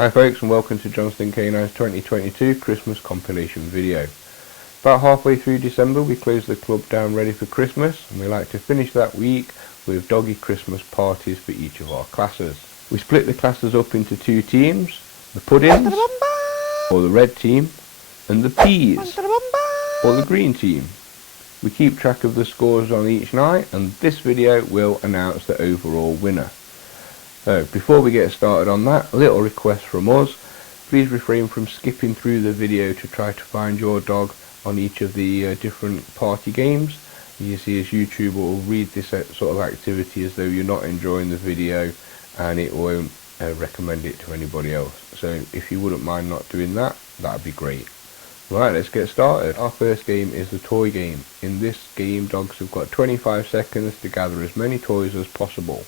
Hi folks, and welcome to Johnston K9's 2022 Christmas Compilation video. About halfway through December we close the club down ready for Christmas, and we like to finish that week with doggy Christmas parties for each of our classes. We split the classes up into two teams, the puddings, or the red team, and the peas, or the green team. We keep track of the scores on each night, and this video will announce the overall winner. So before we get started on that, a little request from us: please refrain from skipping through the video to try to find your dog on each of the different party games. You see, as YouTube will read this sort of activity as though you're not enjoying the video, and it won't recommend it to anybody else. So if you wouldn't mind not doing that, that'd be great. Right, let's get started. Our first game is the toy game. In this game, dogs have got 25 seconds to gather as many toys as possible.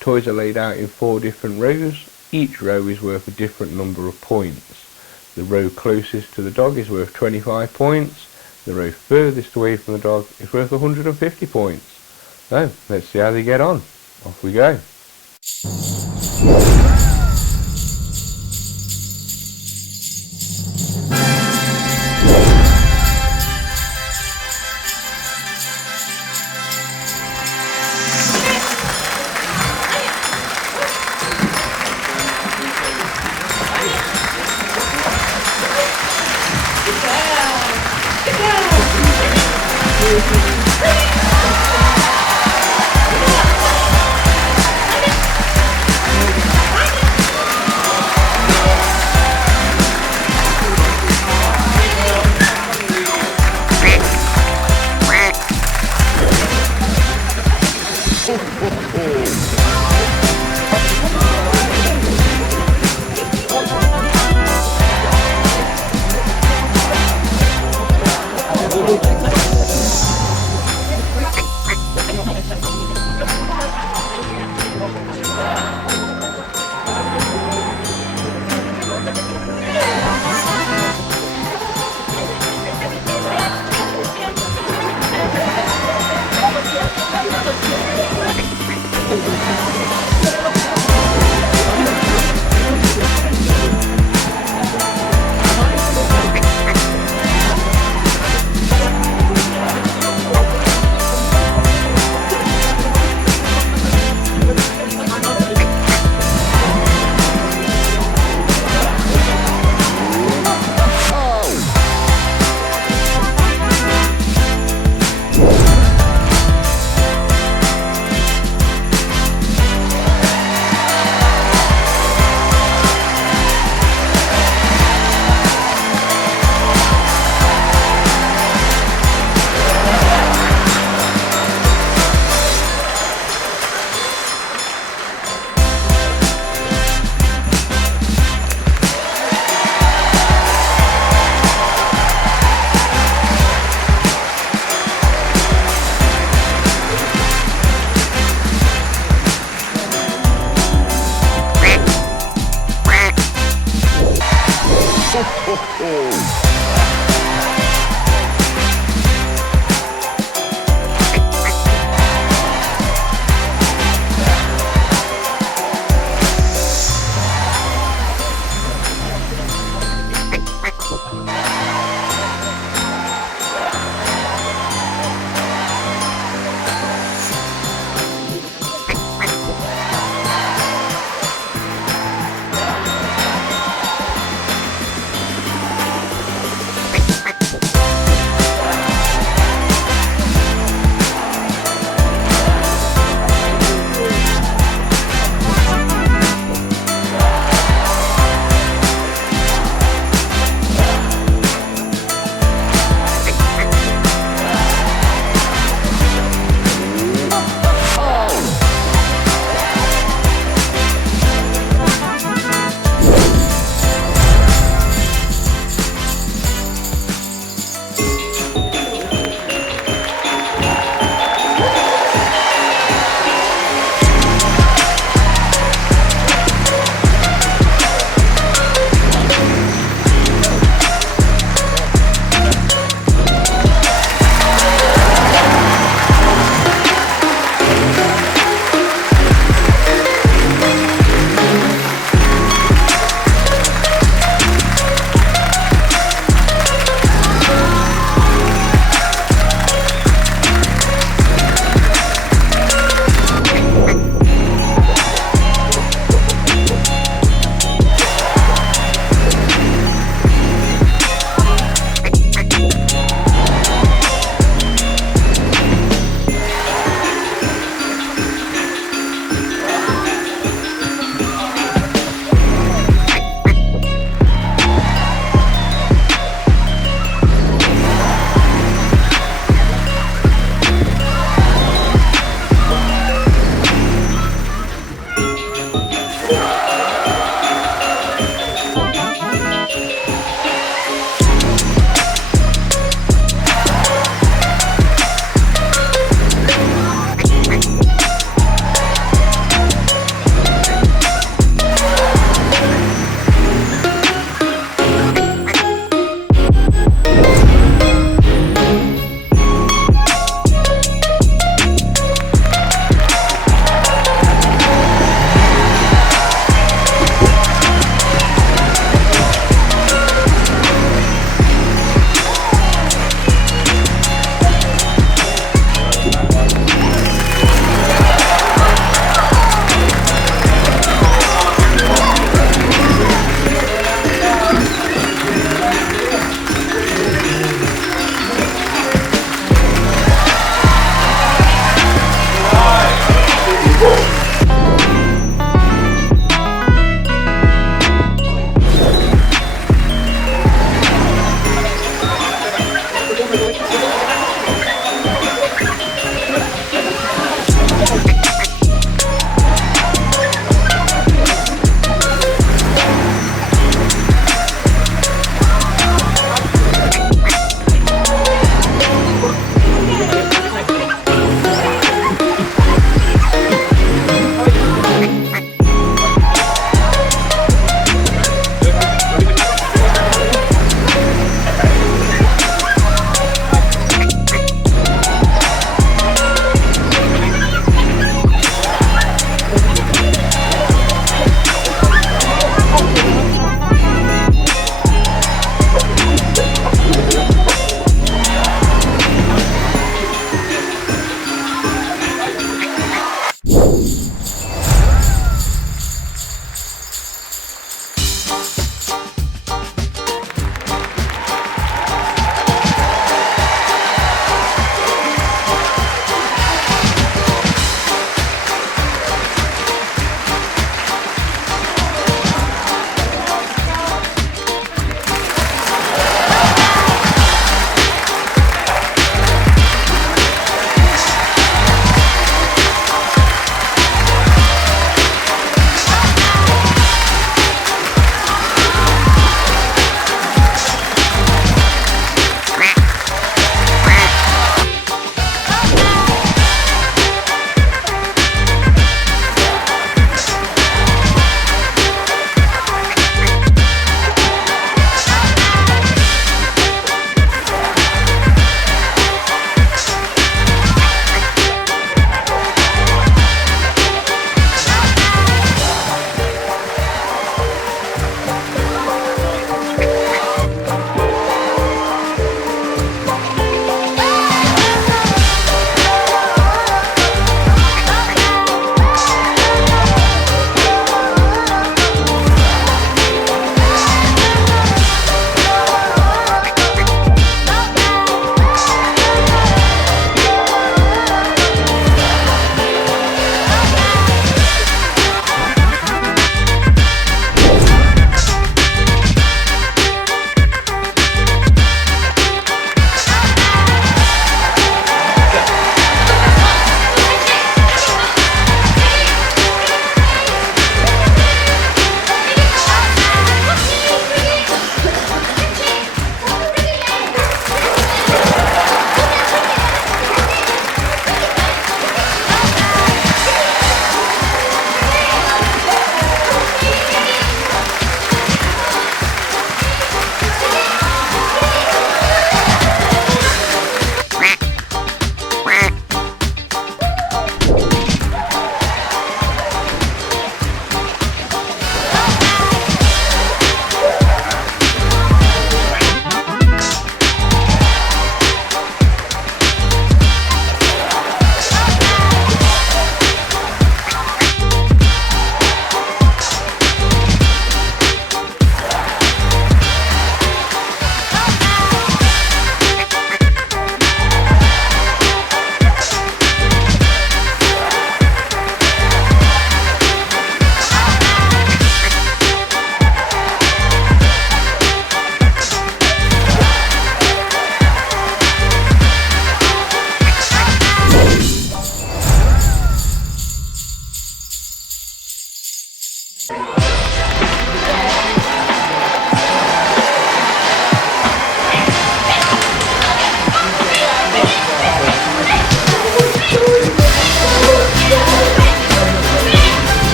Toys are laid out in 4 different rows. Each row is worth a different number of points. The row closest to the dog is worth 25 points. The row furthest away from the dog is worth 150 points. So, let's see how they get on. Off we go.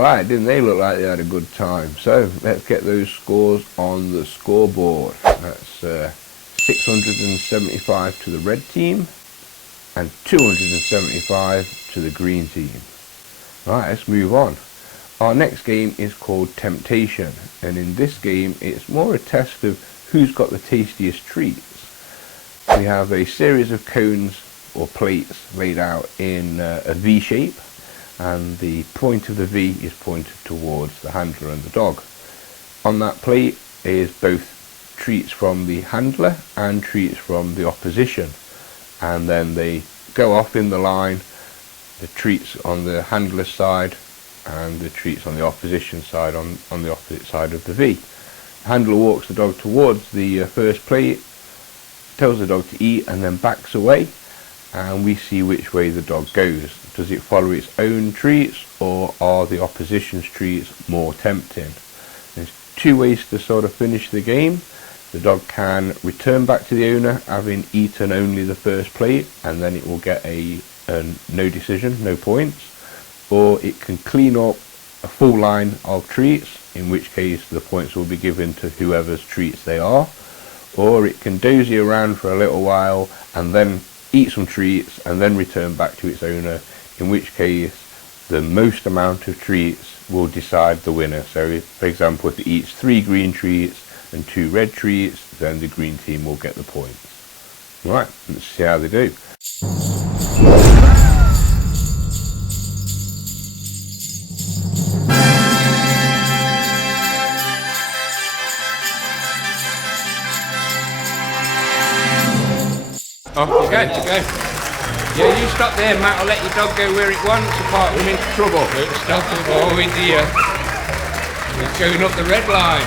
alright, didn't they look like they had a good time? So let's get those scores on the scoreboard. That's 675 to the red team and 275 to the green team. Right, let's move on. Our next game is called Temptation, and in this game it's more a test of who's got the tastiest treats. We have a series of cones or plates laid out in a V shape, and the point of the V is pointed towards the handler and the dog. On that plate is both treats from the handler and treats from the opposition, and then they go off in the line, the treats on the handler's side and the treats on the opposition side on the opposite side of the V. The handler walks the dog towards the first plate, tells the dog to eat, and then backs away, and we see which way the dog goes. Does it follow its own treats, or are the opposition's treats more tempting? There's two ways to sort of finish the game. The dog can return back to the owner having eaten only the first plate, and then it will get a no decision, no points, or it can clean up a full line of treats, in which case the points will be given to whoever's treats they are, or it can dozy around for a little while and then eat some treats and then return back to its owner, in which case the most amount of treats will decide the winner. So if, for example, if it eats 3 green treats and 2 red treats, then the green team will get the points. Right, let's see how they do. Off you go, you go. Yeah, you stop there, Matt. I'll let your dog go where it wants, apart from into trouble. Don't stop him. Oh, dear. He's going up the red line.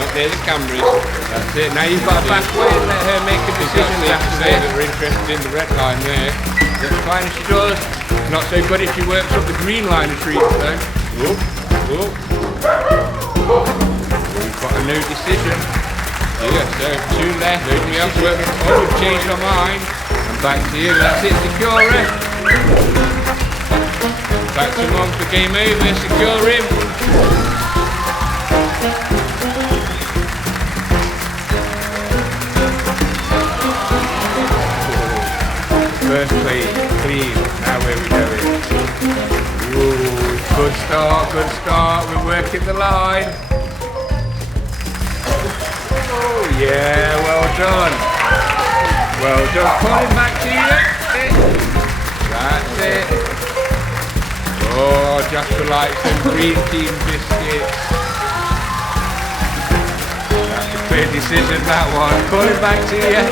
Not near the cameras. That's it. Now you've got to back away and let her make a decision after this. That we're interested in the red line there. That's fine if she does. Not so good if she works up the green line of treats though. Whoop, whoop. We've got a no decision. Yeah, so 2 left. No decision. Oh, we've changed our mind. And back to you. That's it, secure him. Back to Mom for game over. Secure him. First plate, clean. Now where we going? Ooh, good start, good start. We're working the line. Oh yeah, well done. Well done. Coming back to you. That's it. Oh, Jasper likes some green team biscuits. That's a clear decision, that one. Calling back to you.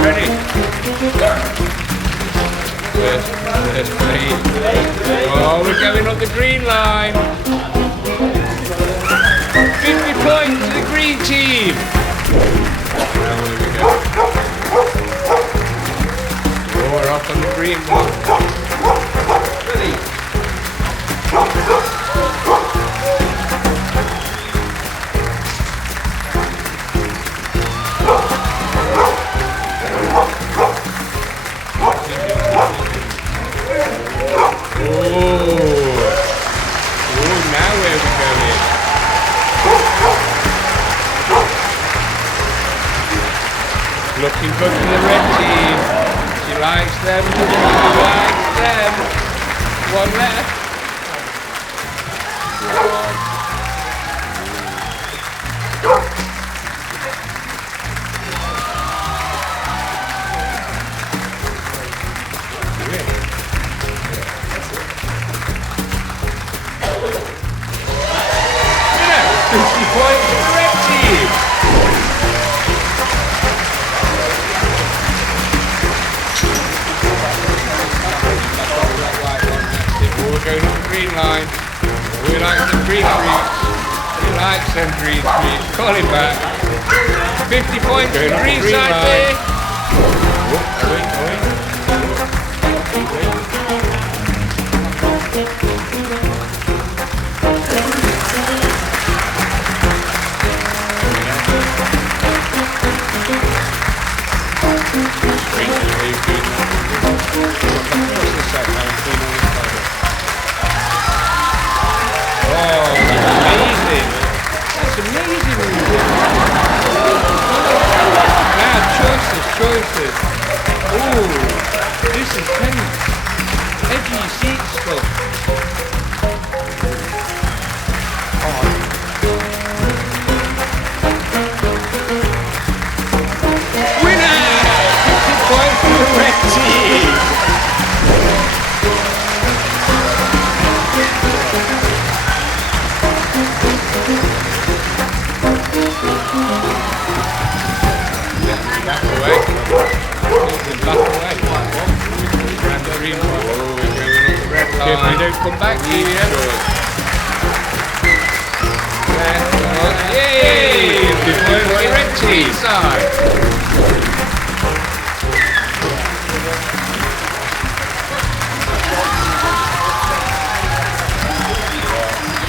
Ready? First plate. Oh, we're going up the green line. 50 points to the green team. Now where we go? Oh, we're off on the green one. Ready? Looking good for the red team. She likes them. She likes them. One left. Yeah, 50 points for the red team. We're going up the green line. We like some green treats. We like some green treats. Call him back. 50 points to the green side there. into your seat stuff. Winner! 50 points for the red team. Back away. Back away. Round the green one. Oh, we're going up the red line. If we don't come back here. Yay! 50 points for the red team side.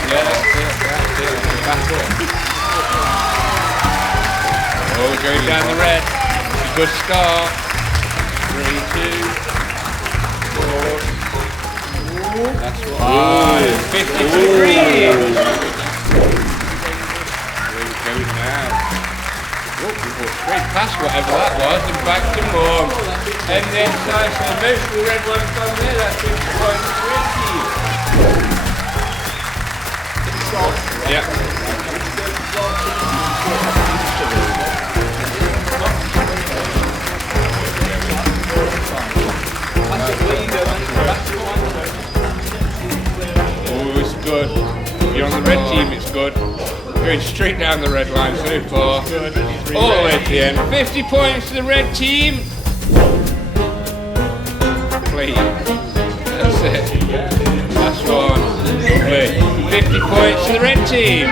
Yeah, that's it. Back up. Oh, we're going down the red. It's a good start. 3, 2, 4. That's what. 50 to the green. Where we going now? Oh, we walked straight past whatever that was and back to mum. And then nice and most of the red ones from there. That's 50 points to the red team. Yeah. Oh, it's good. You're on the red team, it's good. Going straight down the red line so far. All the way to the end. 50 points to the red team. Please. That's it. Last one. Lovely. 50 points to the red team.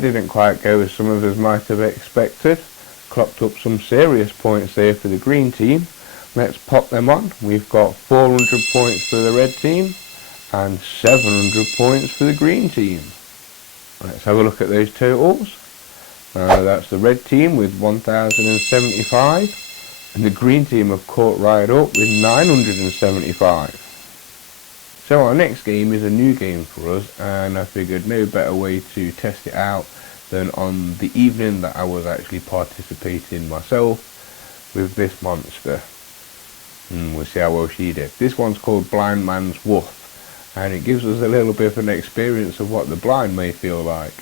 that didn't quite go as some of us might have expected. Clocked up some serious points there for the green team. Let's pop them on. We've got 400 points for the red team and 700 points for the green team. Let's have a look at those totals. That's the red team with 1075 and the green team have caught right up with 975. So our next game is a new game for us, and I figured no better way to test it out than on the evening that I was actually participating myself with this monster. We'll see how well she did. This one's called Blind Man's Woof, and it gives us a little bit of an experience of what the blind may feel like.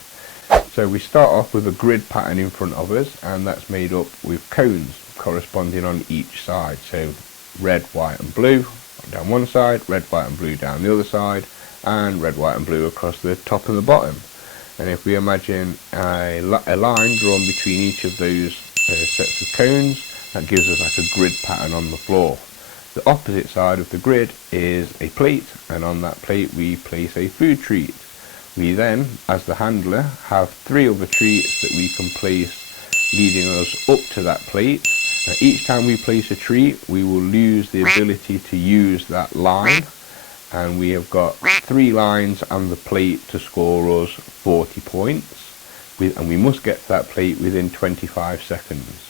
So we start off with a grid pattern in front of us, and that's made up with cones corresponding on each side. So red, white and blue down one side, red, white and blue down the other side, and red, white and blue across the top and the bottom. And if we imagine a line drawn between each of those sets of cones, that gives us like a grid pattern on the floor. The opposite side of the grid is a plate, and on that plate we place a food treat. We then, as the handler, have 3 other treats that we can place leading us up to that plate. Now, each time we place a treat, we will lose the ability to use that line, and we have got 3 lines and the plate to score us 40 points, and we must get to that plate within 25 seconds.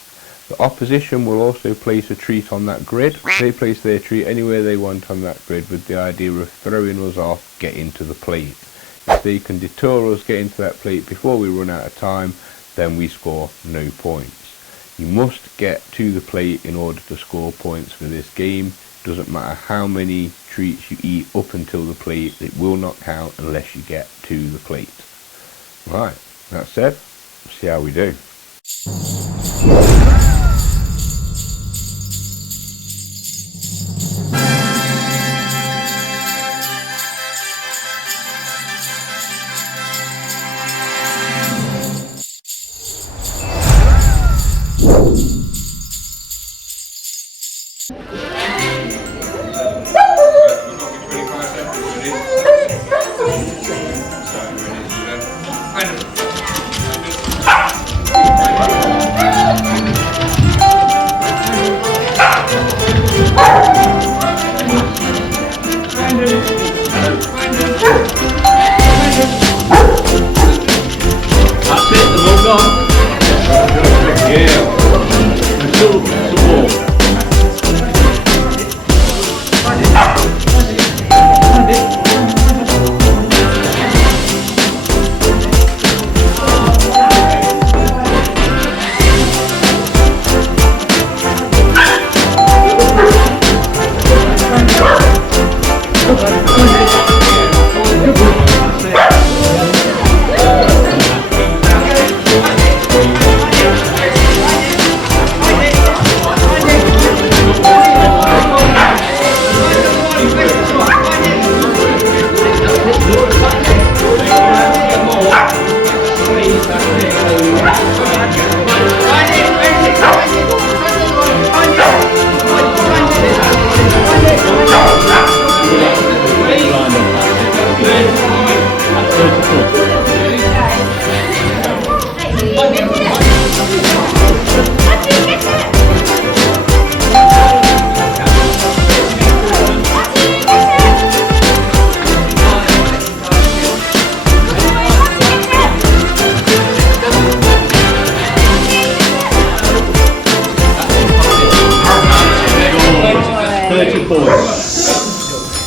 The opposition will also place a treat on that grid. They place their treat anywhere they want on that grid with the idea of throwing us off getting to the plate. If they can deter us getting to that plate before we run out of time, then we score no points. You must get to the plate in order to score points for this game. Doesn't matter how many treats you eat up until the plate, it will not count unless you get to the plate. Right, that said, let's see how we do.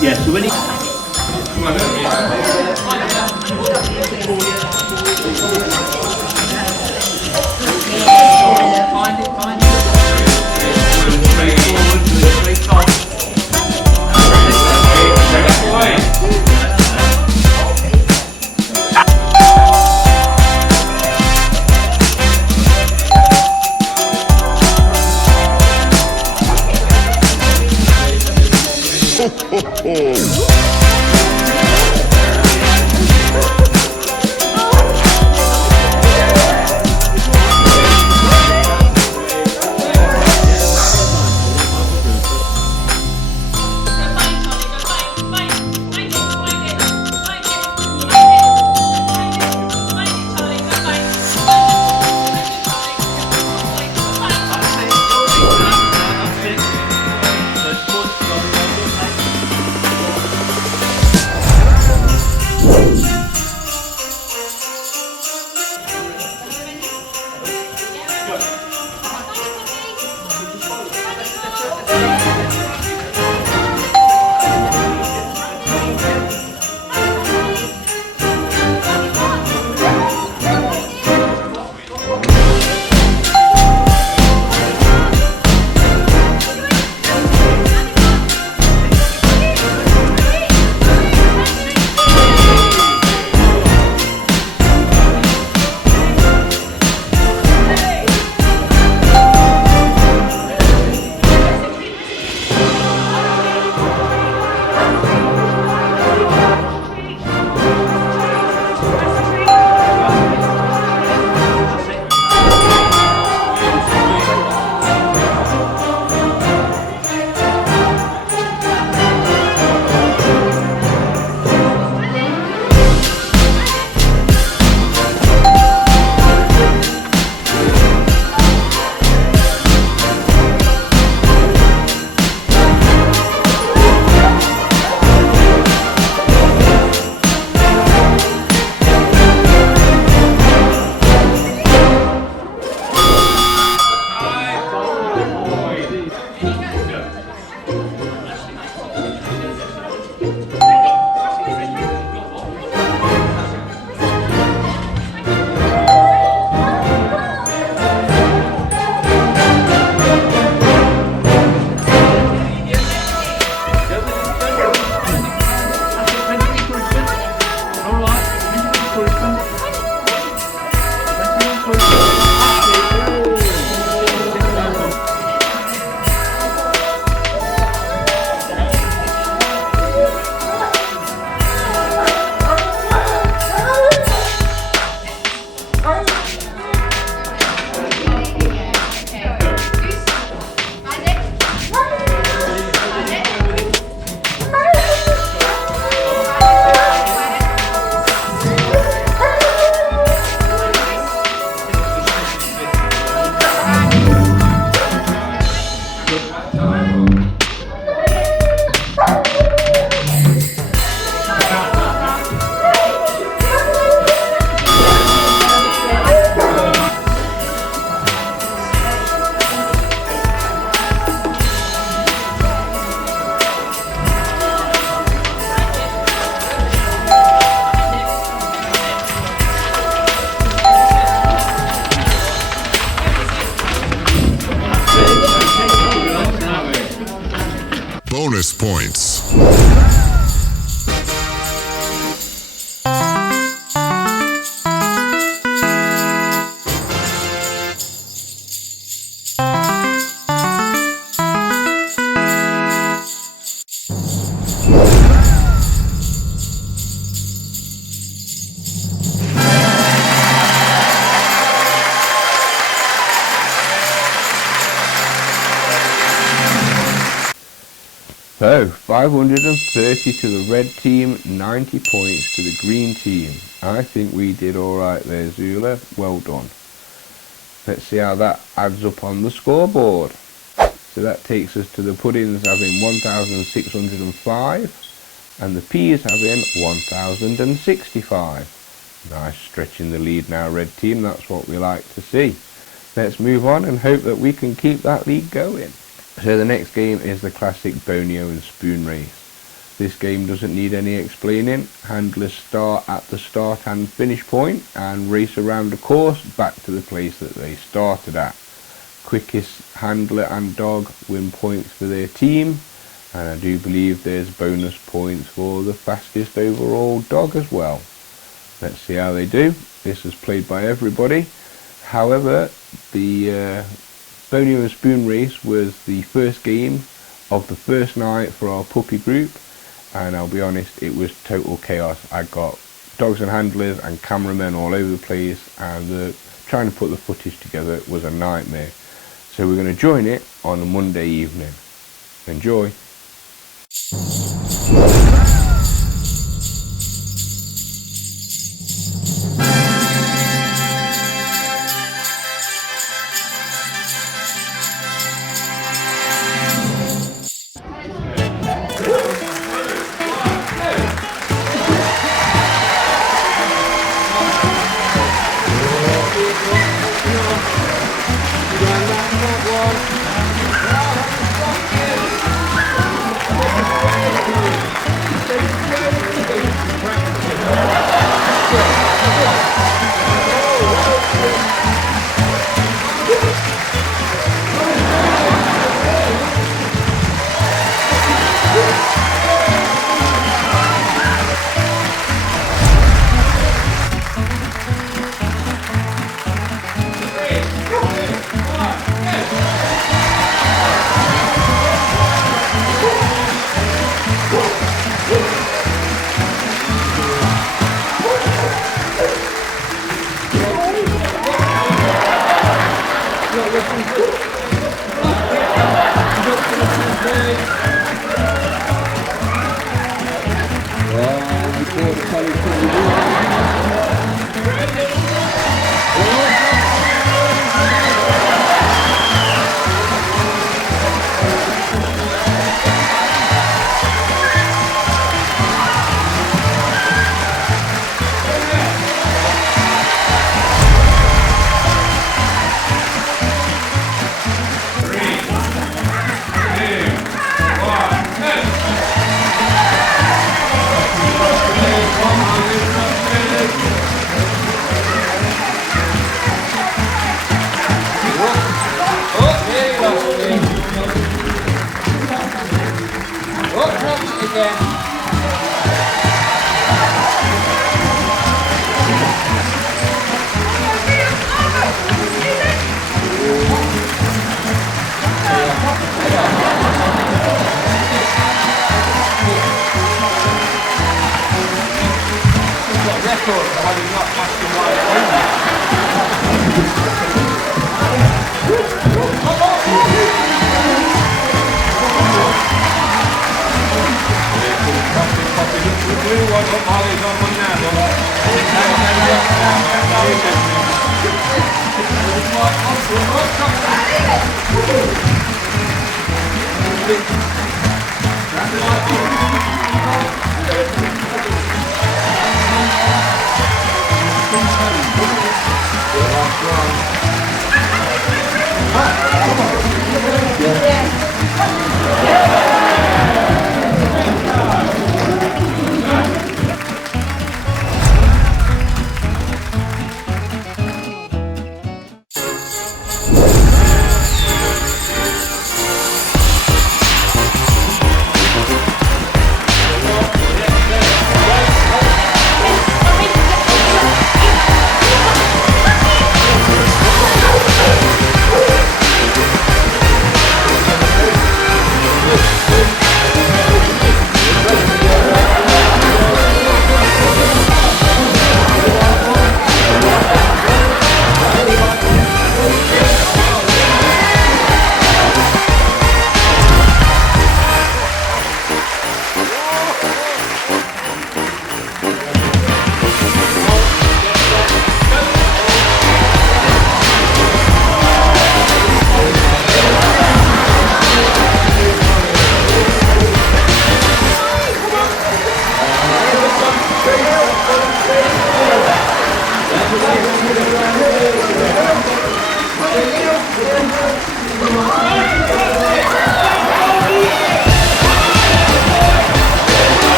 Yes, so when he... Bonus points. So, 530 to the red team, 90 points to the green team. I think we did alright there, Zula. Well done. Let's see how that adds up on the scoreboard. So that takes us to the puddings having 1,605 and the peas having 1,065. Nice, stretching the lead now, red team. That's what we like to see. Let's move on and hope that we can keep that lead going. So the next game is the classic Bonio and Spoon race. This game doesn't need any explaining. Handlers start at the start and finish point and race around the course back to the place that they started at. Quickest handler and dog win points for their team, and I do believe there's bonus points for the fastest overall dog as well. Let's see how they do. This is played by everybody. However, the Bonio and Spoon race was the first game of the first night for our puppy group, and I'll be honest, it was total chaos. I got dogs and handlers and cameramen all over the place, and trying to put the footage together was a nightmare. So we're going to join it on a Monday evening. Enjoy. he's not passing while it's moving. Popping up the blue one up while he's on one now,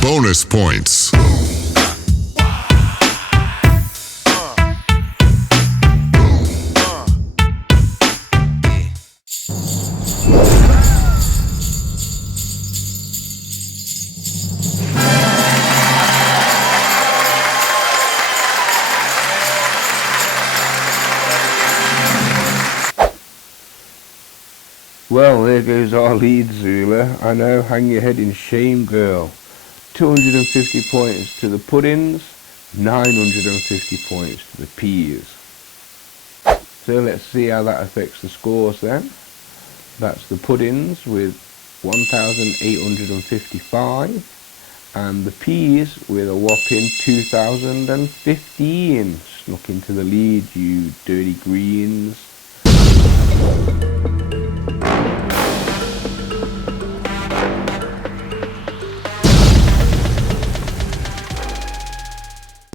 Bonus points. Well, there goes our lead, Zula. I know, hang your head in shame, girl. 250 points to the puddings, 950 points to the peas. So let's see how that affects the scores then. That's the puddings with 1,855 and the peas with a whopping 2,015. Snuck into the lead, you dirty greens.